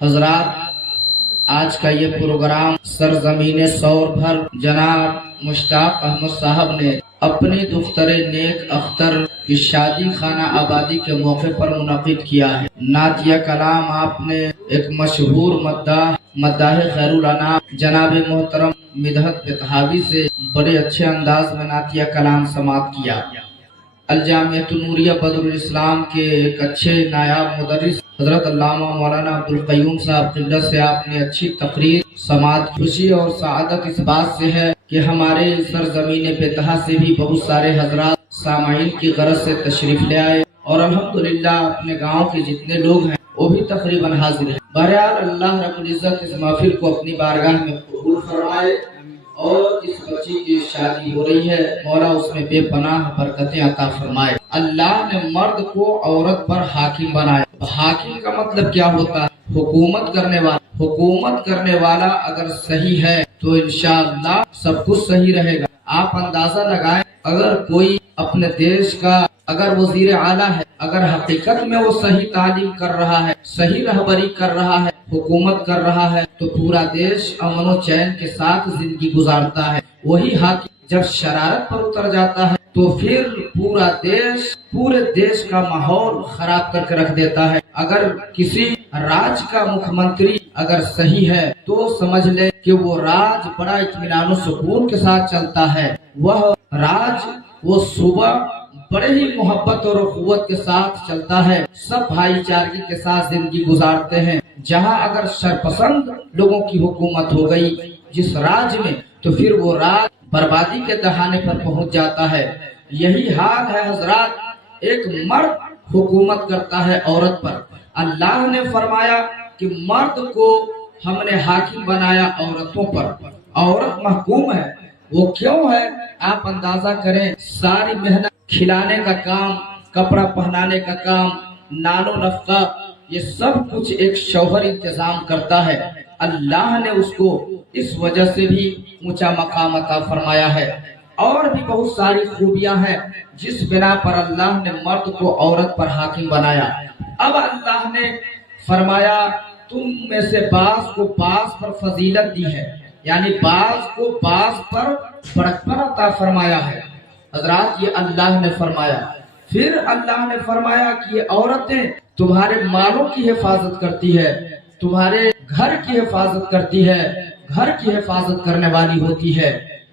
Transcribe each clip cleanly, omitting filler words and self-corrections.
حضرات، آج کا یہ پروگرام سرزمین سور بھر جناب مشتاق احمد صاحب نے اپنی دختر نیک اختر کی شادی خانہ آبادی کے موقع پر منعقد کیا ہے۔ نعتیہ کلام آپ نے ایک مشہور مداح خیر الانام جناب محترم مدحت بتحاوی سے بڑے اچھے انداز میں نعتیہ کلام سماعت کیا۔ الجامعۃ النوریہ بدر الاسلام کے ایک اچھے نایاب مدرس حضرت علامہ مولانا عبدالقیوم صاحب قبلہ سے آپ نے اچھی تقریر سماعت۔ خوشی اور سعادت اس بات سے ہے کہ ہمارے سرزمین بیتہا سے بھی بہت سارے حضرات سامعین کی غرض سے تشریف لے آئے اور الحمدللہ اپنے گاؤں کے جتنے لوگ ہیں وہ بھی تقریباً حاضر ہیں۔ بہرحال اللہ رب العزت اس محفل کو اپنی بارگاہ میں قبول فرمائے، اور جس بچی کی شادی ہو رہی ہے مولا اس میں بے پناہ برکتیں عطا فرمائے۔ اللہ نے مرد کو عورت پر حاکم بنایا۔ حاکم کا مطلب کیا ہوتا ہے؟ حکومت کرنے والا۔ حکومت کرنے والا اگر صحیح ہے تو انشاءاللہ سب کچھ صحیح رہے گا۔ آپ اندازہ لگائیں، اگر کوئی اپنے دیش کا اگر وزیر اعلیٰ ہے، اگر حقیقت میں وہ صحیح تعلیم کر رہا ہے، صحیح رہبری کر رہا ہے، حکومت کر رہا ہے، تو پورا دیش امن و چین کے ساتھ زندگی گزارتا ہے۔ وہی حاکم جب شرارت پر اتر جاتا ہے تو پھر پورے دیش کا ماحول خراب کر کے رکھ دیتا ہے۔ اگر کسی راج کا مکھ منتری اگر صحیح ہے تو سمجھ لے کہ وہ راج بڑا اطمینان و سکون کے ساتھ چلتا ہے۔ وہ صوبہ بڑے ہی محبت اور اخوت کے ساتھ چلتا ہے، سب بھائی چارگی کے ساتھ زندگی گزارتے ہیں۔ جہاں اگر شرپسند لوگوں کی حکومت ہو گئی جس راج میں، تو پھر وہ راج بربادی کے دہانے پر پہنچ جاتا ہے۔ یہی حال ہے حضرات، ایک مرد حکومت کرتا ہے عورت پر۔ اللہ نے فرمایا کہ مرد کو ہم نے حاکم بنایا عورتوں پر، عورت محکوم ہے۔ وہ کیوں ہے؟ آپ اندازہ کریں، ساری محنت، کھلانے کا کام، کپڑا پہنانے کا کام، نان و نفقہ، یہ سب کچھ ایک شوہر انتظام کرتا ہے۔ اللہ نے اس کو اس وجہ سے بھی اونچا مقام عطا فرمایا ہے۔ اور بھی بہت ساری خوبیاں ہیں جس بنا پر اللہ نے مرد کو عورت پر حاکم بنایا۔ اب اللہ نے فرمایا تم میں سے بعض کو بعض پر فضیلت دی ہے، یعنی بعض کو بعض پر بڑکپن عطا فرمایا ہے۔ حضرات، یہ اللہ نے فرمایا۔ پھر اللہ نے فرمایا کہ یہ عورتیں تمہارے مالوں کی حفاظت کرتی ہے، تمہارے گھر کی حفاظت کرتی ہے، گھر کی حفاظت کرنے والی ہوتی ہے۔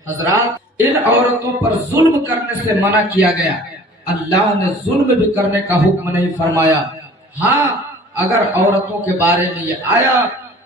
حضرات، ان عورتوں پر ظلم کرنے سے منع کیا گیا۔ اللہ نے ظلم بھی کرنے کا حکم نہیں فرمایا۔ ہاں، اگر عورتوں کے بارے میں یہ آیا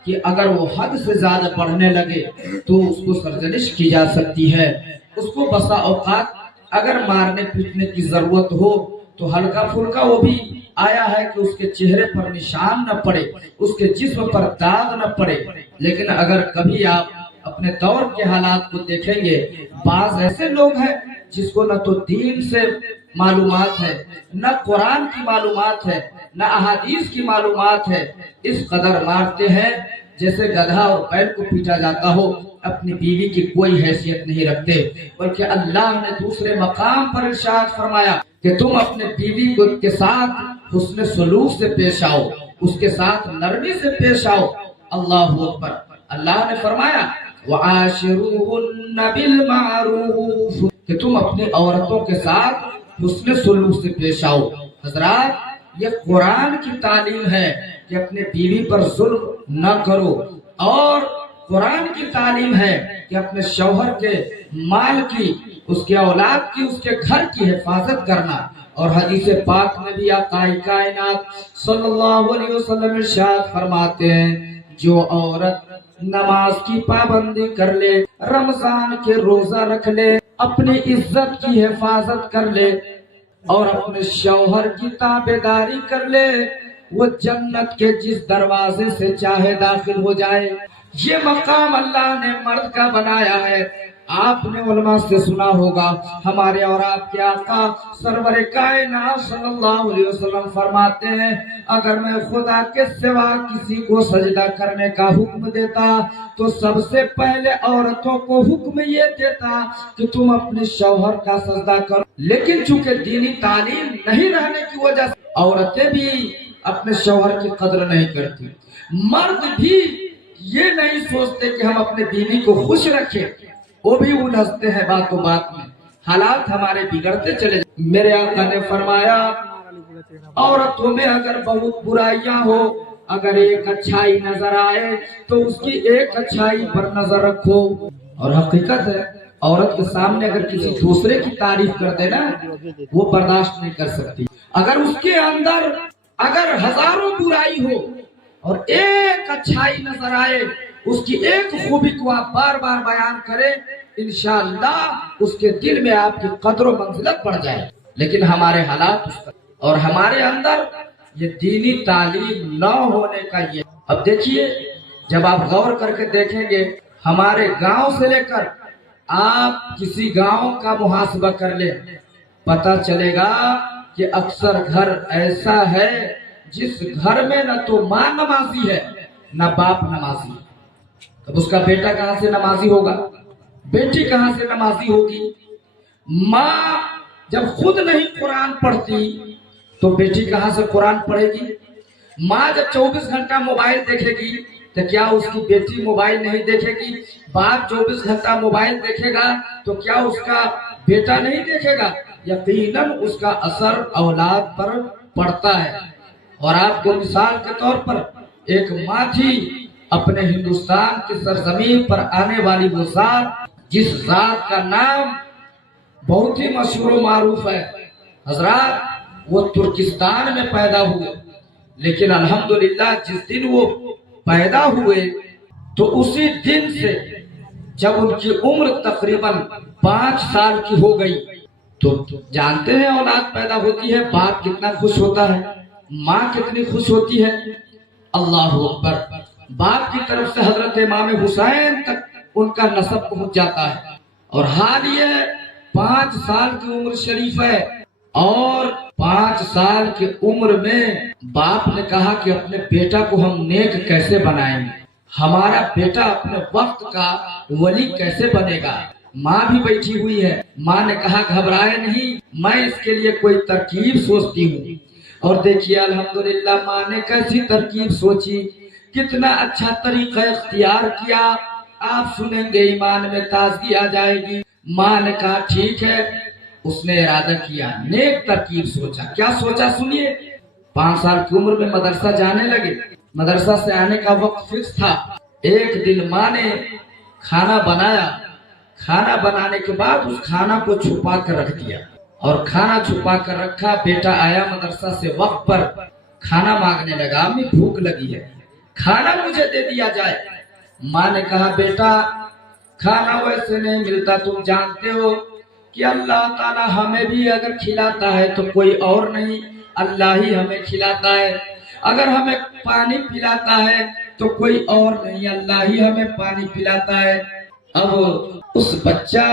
کہ اگر وہ حد سے زیادہ بڑھنے لگے تو اس کو سرزنش کی جا سکتی ہے۔ اس کو بسا اوقات اگر مارنے پیٹنے کی ضرورت ہو تو ہلکا پھلکا وہ بھی آیا ہے کہ اس کے چہرے پر نشان نہ پڑے، اس کے جسم پر داغ نہ پڑے۔ لیکن اگر کبھی آپ اپنے دور کے حالات کو دیکھیں گے، بعض ایسے لوگ ہیں جس کو نہ تو دین سے معلومات ہے، نہ قرآن کی معلومات ہے، نہ احادیث کی معلومات ہے، اس قدر مارتے ہیں جیسے گدھا اور بیل کو پیٹا جاتا ہو، اپنی بیوی کی کوئی حیثیت نہیں رکھتے۔ بلکہ اللہ نے دوسرے مقام پر ارشاد فرمایا کہ تم اپنے بیوی کے ساتھ حسن سلوک سے پیش آؤ، اس کے ساتھ نرمی سے پیش آؤ۔ اللہ اکبر۔ اللہ نے فرمایا وَعَاشِرُوهُنَّ بِالْمَعْرُوفِ، کہ تم اپنی عورتوں کے ساتھ حسن سلوک سے پیش آؤ۔ حضرات، یہ قرآن کی تعلیم ہے کہ اپنے بیوی پر ظلم نہ کرو، اور قرآن کی تعلیم ہے کہ اپنے شوہر کے مال کی، اس کے اولاد کی، اس کے گھر کی حفاظت کرنا۔ اور حدیث پاک میں بھی آقا کائنات صلی اللہ علیہ وسلم ارشاد فرماتے ہیں جو عورت نماز کی پابندی کر لے، رمضان کے روزہ رکھ لے، اپنی عزت کی حفاظت کر لے اور اپنے شوہر کی تابعداری کر لے، وہ جنت کے جس دروازے سے چاہے داخل ہو جائے۔ یہ مقام اللہ نے مرد کا بنایا ہے۔ آپ نے علماء سے سنا ہوگا، ہمارے اور آپ کے آقا سرور کائنات صلی اللہ علیہ وسلم فرماتے ہیں اگر میں خدا کے سوا کسی کو سجدہ کرنے کا حکم دیتا تو سب سے پہلے عورتوں کو حکم یہ دیتا کہ تم اپنے شوہر کا سجدہ کرو۔ لیکن چونکہ دینی تعلیم نہیں رہنے کی وجہ سے عورتیں بھی اپنے شوہر کی قدر نہیں کرتی. مرد بھی یہ نہیں سوچتے کہ ہم اپنے بیوی کو خوش رکھیں، وہ بھی الجھتے ہیں باتوں بات میں، حالات ہمارے بگڑتے چلے جائیں. میرے آقا نے فرمایا عورتوں میں اگر بہت برائیاں ہو، اگر ایک اچھائی نظر آئے تو اس کی ایک اچھائی پر نظر رکھو. اور حقیقت ہے عورت کے سامنے اگر کسی دوسرے کی تعریف کر دے نا وہ برداشت نہیں کر سکتی. اگر اس کے اندر اگر ہزاروں برائی ہو اور ایک اچھائی نظر آئے، اس کی ایک خوبی کو آپ بار بار بیان کریں، انشاءاللہ اس کے دل میں آپ کی قدر و منزلت بڑھ جائے. لیکن ہمارے حالات اور ہمارے اندر یہ دینی تعلیم نہ ہونے کا یہ. اب دیکھیے جب آپ غور کر کے دیکھیں گے ہمارے گاؤں سے لے کر آپ کسی گاؤں کا محاسبہ کر لیں، پتہ چلے گا کہ اکثر گھر ایسا ہے جس گھر میں نہ تو ماں نمازی ہے نہ باپ نمازی ہے. اب اس کا بیٹا کہاں سے نمازی ہوگا، بیٹی کہاں سے نمازی ہوگی؟ ماں جب خود نہیں قرآن پڑھتی تو بیٹی کہاں سے قرآن پڑھے گی؟ ماں جب 24 گھنٹہ موبائل دیکھے گی تو کیا اس کی بیٹی موبائل نہیں دیکھے گی؟ باپ 24 گھنٹہ موبائل دیکھے گا تو کیا اس کا بیٹا نہیں دیکھے گا؟ یقیناً اس کا اثر اولاد پر پڑتا ہے. اور آپ کو مثال کے طور پر ایک ماں تھی، اپنے ہندوستان کی سرزمین پر آنے والی وہ ذات جس ذات کا نام بہت ہی مشہور و معروف ہے. حضرات وہ ترکستان میں پیدا ہوئے، لیکن الحمدللہ جس دن وہ پیدا ہوئے تو اسی دن سے جب ان کی عمر تقریباً 5 سال کی ہو گئی تو جانتے ہیں اولاد پیدا ہوتی ہے باپ کتنا خوش ہوتا ہے، ماں کتنی خوش ہوتی ہے. اللہ اکبر. باپ کی طرف سے حضرت امام حسین تک ان کا نسب پہنچ جاتا ہے. اور حال یہ 5 سال کی عمر شریف ہے اور 5 سال کی عمر میں باپ نے کہا کہ اپنے بیٹا کو ہم نیک کیسے بنائیں گے، ہمارا بیٹا اپنے وقت کا ولی کیسے بنے گا. ماں بھی بیٹھی ہوئی ہے. ماں نے کہا گھبرائے نہیں، میں اس کے لیے کوئی ترکیب سوچتی ہوں. اور دیکھیے الحمدللہ ماں نے کیسی ترکیب سوچی، کتنا اچھا طریقہ اختیار کیا. آپ سنیں گے ایمان میں تازگی آ جائے گی. ماں نے کہا ٹھیک ہے. اس نے ارادہ کیا، نیک ترکیب سوچا. کیا سوچا سنیے. 5 سال کی عمر میں مدرسہ جانے لگے. مدرسہ سے آنے کا وقت فکس تھا. ایک دن ماں نے کھانا بنایا. کھانا بنانے کے بعد اس کھانا کو چھپا کر رکھ دیا اور کھانا چھپا کر رکھا. بیٹا آیا مدرسہ سے وقت پر، کھانا مانگنے لگا، امی بھوک لگی ہے، کھانا مجھے دے دیا جائے. ماں نے کہا بیٹا کھانا ویسے نہیں ملتا، تم جانتے ہو کہ اللہ تعالیٰ ہمیں بھی اگر کھلاتا ہے تو کوئی اور نہیں، اللہ ہی ہمیں کھلاتا ہے. اگر ہمیں پانی پلاتا ہے تو کوئی اور نہیں، اللہ ہی ہمیں پانی پلاتا ہے. اب اس بچہ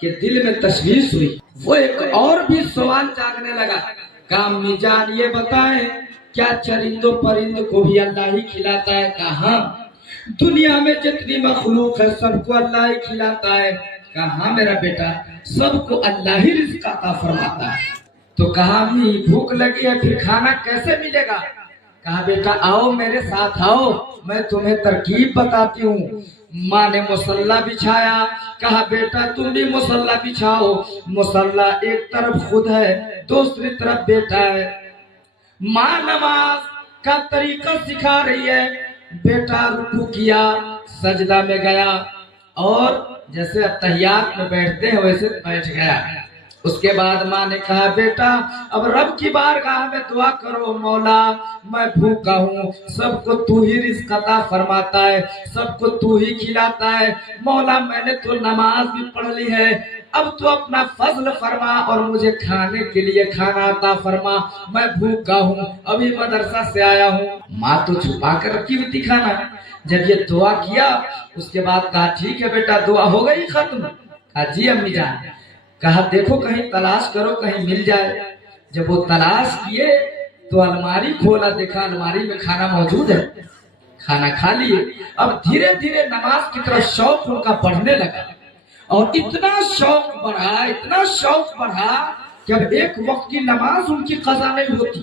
کے دل میں تشویش ہوئی. وہ ایک اور بھی سوال جاگنے لگا. کہا امی جان یہ بتائیں کیا چرندوں پرند کو بھی اللہ ہی کھلاتا ہے؟ کہا ہاں. دنیا میں جتنی مخلوق ہے سب کو اللہ ہی کھلاتا ہے. کہا ہاں میرا بیٹا سب کو اللہ ہی رزق عطا فرماتا ہے. تو کہا امی بھوک لگی ہے پھر کھانا کیسے ملے گا؟ کہا بیٹا آؤ میرے ساتھ آؤ، میں تمہیں ترکیب بتاتی ہوں. ماں نے مصلی بچھایا. کہا بیٹا تم بھی مصلی بچھاؤ. مصلی ایک طرف خود ہے دوسری طرف بیٹا ہے. ماں نماز کا طریقہ سکھا رہی ہے. بیٹا رکوع کیا، سجدہ میں گیا اور جیسے التحیات میں بیٹھتے ہیں ویسے بیٹھ گیا. اس کے بعد ماں نے کہا بیٹا اب رب کی بارگاہ میں دعا کرو، مولا میں بھوکا ہوں، سب کو تو ہی رزق عطا فرماتا ہے، سب کو تو ہی کھلاتا ہے. مولا میں نے تو نماز بھی پڑھ لی ہے، اب تو اپنا فضل فرما اور مجھے کھانے کے لیے کھانا عطا فرما، میں بھوکا ہوں، ابھی مدرسہ سے آیا ہوں. ماں تو چھپا کر رکھی ہوئی تھی کھانا. جب یہ دعا کیا اس کے بعد کہا ٹھیک ہے بیٹا دعا ہو گئی ختم؟ کہا جی امی جان. کہا دیکھو کہیں تلاش کرو کہیں مل جائے. جب وہ تلاش کیے تو الماری کھولا، دیکھا الماری میں کھانا موجود ہے، کھانا کھا لیے. اب دھیرے دھیرے نماز کی طرف شوق ان کا بڑھنے لگا اور اتنا شوق بڑھا کہ اب ایک وقت کی نماز ان کی قضا نہیں ہوتی.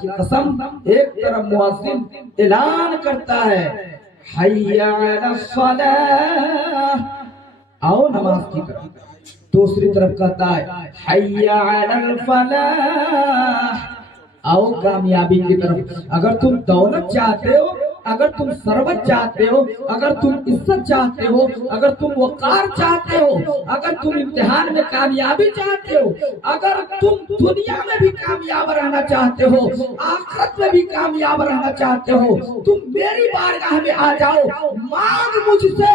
کی قسم ایک طرف مؤذن اعلان کرتا ہے حی علی الصلاۃ، آؤ نماز کی طرف، دوسری طرف کہتا ہے حی علی الفلاح، آؤ کامیابی کی طرف۔ اگر تم دولت چاہتے ہو، اگر تم ثروت چاہتے ہو، اگر تم عزت چاہتے ہو، اگر تم وقار چاہتے ہو، اگر تم امتحان میں کامیابی چاہتے ہو، اگر تم دنیا میں بھی کامیاب رہنا چاہتے ہو، آخرت میں بھی کامیاب رہنا چاہتے ہو، تم میری بارگاہ میں آ جاؤ، مانگ مجھ سے،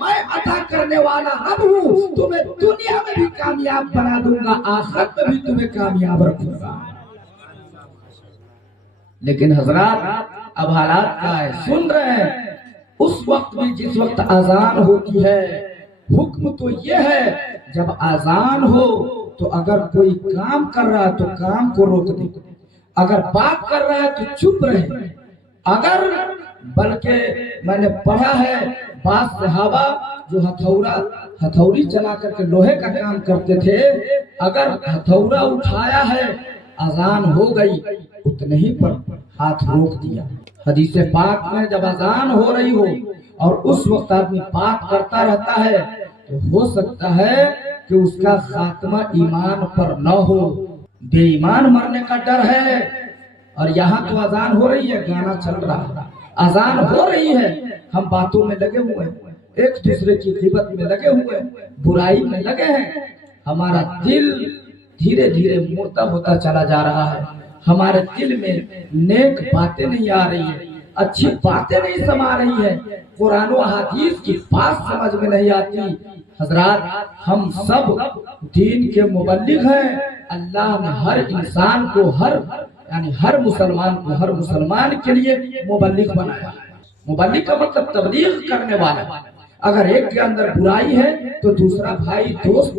میں عطا کرنے والا رب ہوں، تمہیں دنیا میں بھی کامیاب بنا دوں گا، آخرت میں بھی تمہیں کامیاب رکھوں گا۔ لیکن حضرات اب حالات کا ہے، سن رہے ہیں، اس وقت بھی جس وقت اذان ہوتی ہے، حکم تو یہ ہے جب اذان ہو تو اگر کوئی کام کر رہا ہے تو کام کو روک دے، اگر بات کر رہا ہے تو چپ رہے، اگر بلکہ میں نے پڑھا ہے بعض صحابہ جو ہتھوڑی چلا کر کے لوہے کا کام کرتے تھے، اگر ہتھوڑا اٹھایا ہے اذان ہو گئی اتنے ہی پر ہاتھ روک دیا۔ حدیث پاک میں جب اذان ہو رہی ہو اور اس وقت آدمی بات کرتا رہتا ہے تو ہو سکتا ہے کہ اس کا خاتمہ ایمان پر نہ ہو، بے ایمان مرنے کا ڈر ہے۔ اور یہاں تو اذان ہو رہی ہے، گانا چل رہا ہے، اذان ہو رہی ہے، ہم باتوں میں لگے ہوئے ہیں، ایک دوسرے کی غیبت میں لگے ہوئے ہیں، برائی میں لگے ہیں، ہمارا دل دھیرے دھیرے مردہ ہوتا چلا جا رہا ہے، ہمارے دل میں نیک باتیں نہیں آ رہی ہیں، اچھی باتیں نہیں سما رہی ہیں، قرآن و حدیث کی بات سمجھ میں نہیں آتی۔ حضرات ہم سب دین کے مبلغ ہیں، اللہ نے ہر انسان کو ہر مسلمان کو ہر مسلمان کے لیے مبلغ بنایا۔ مبلغ کا مطلب تبلیغ کرنے والا۔ اگر ایک کے اندر برائی ہے تو دوسرا بھائی دوست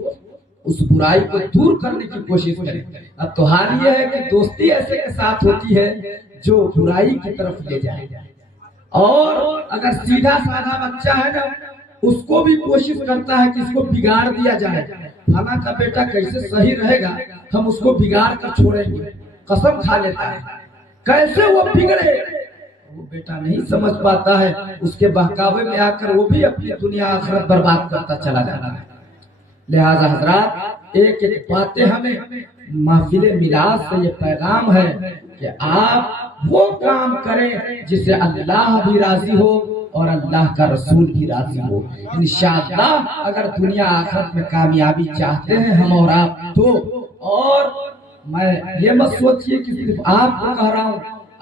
اس برائی کو دور کرنے کی کوشش کرے۔ اب تو حال یہ ہے کہ دوستی ایسے کے ساتھ ہوتی ہے جو برائی کی طرف لے جائے، اور اگر سیدھا سادھا بچہ ہے نا اس کو بھی کوشش کرتا ہے کہ اس کو بگاڑ دیا جائے، فلاں کا بیٹا کیسے صحیح رہے گا، ہم اس کو بگاڑ کر چھوڑیں گے، قسم کھا لیتا ہے کیسے وہ بگڑے، وہ بیٹا نہیں سمجھ پاتا ہے، اس کے بہکاوے میں آ کر وہ بھی اپنی دنیا آخرت برباد کرتا چلا جاتا ہے۔ لہذا حضرات ایک ایک باتیں ہمیں محفل میلاد سے یہ پیغام ہے کہ آپ وہ کام کریں جس سے اللہ بھی راضی ہو اور اللہ کا رسول بھی راضی ہو۔ انشاءاللہ اگر دنیا آخرت میں کامیابی چاہتے ہیں ہم اور آپ تو، اور میں یہ مت سوچئے کہ صرف آپ کو کہہ رہا ہوں،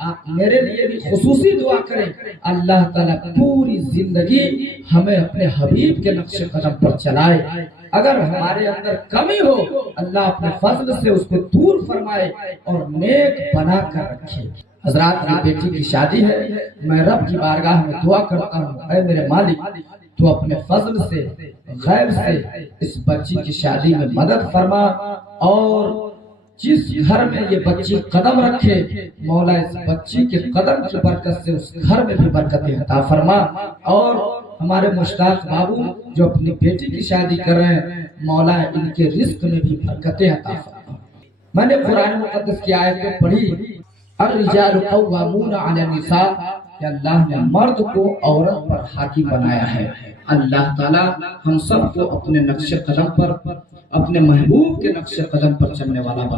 آپ میرے لیے بھی خصوصی دعا کریں، اللہ تعالیٰ پوری زندگی ہمیں اپنے حبیب کے نقش قدم پر چلائے، اگر ہمارے اندر کمی ہو اللہ اپنے فضل سے اس کو دور فرمائے اور نیک بنا کر رکھے۔ حضرات کی بیٹی کی شادی ہے، میں رب کی بارگاہ میں دعا کرتا ہوں، اے میرے مالک تو اپنے فضل سے غیب سے اس بچی کی شادی میں مدد فرما، اور جس گھر میں یہ بچی قدم رکھے مولا اس بچی کے قدم کی برکت سے اس گھر میں بھی برکتیں عطا فرما، اور ہمارے مشتاق بابو جو اپنی بیٹی کی شادی کر رہے ہیں مولا ان کے رزق میں بھی برکتیں عطا فرما۔ میں نے قرآن مقدس کی آیتیں پڑھی، الرجال قوامون علی النساء، کہ اللہ نے مرد کو عورت پر حاکم بنایا ہے۔ اللہ تعالیٰ ہم سب کو اپنے نقش قدم پر، اپنے محبوب کے نقش قدم پر چلنے والا بنا۔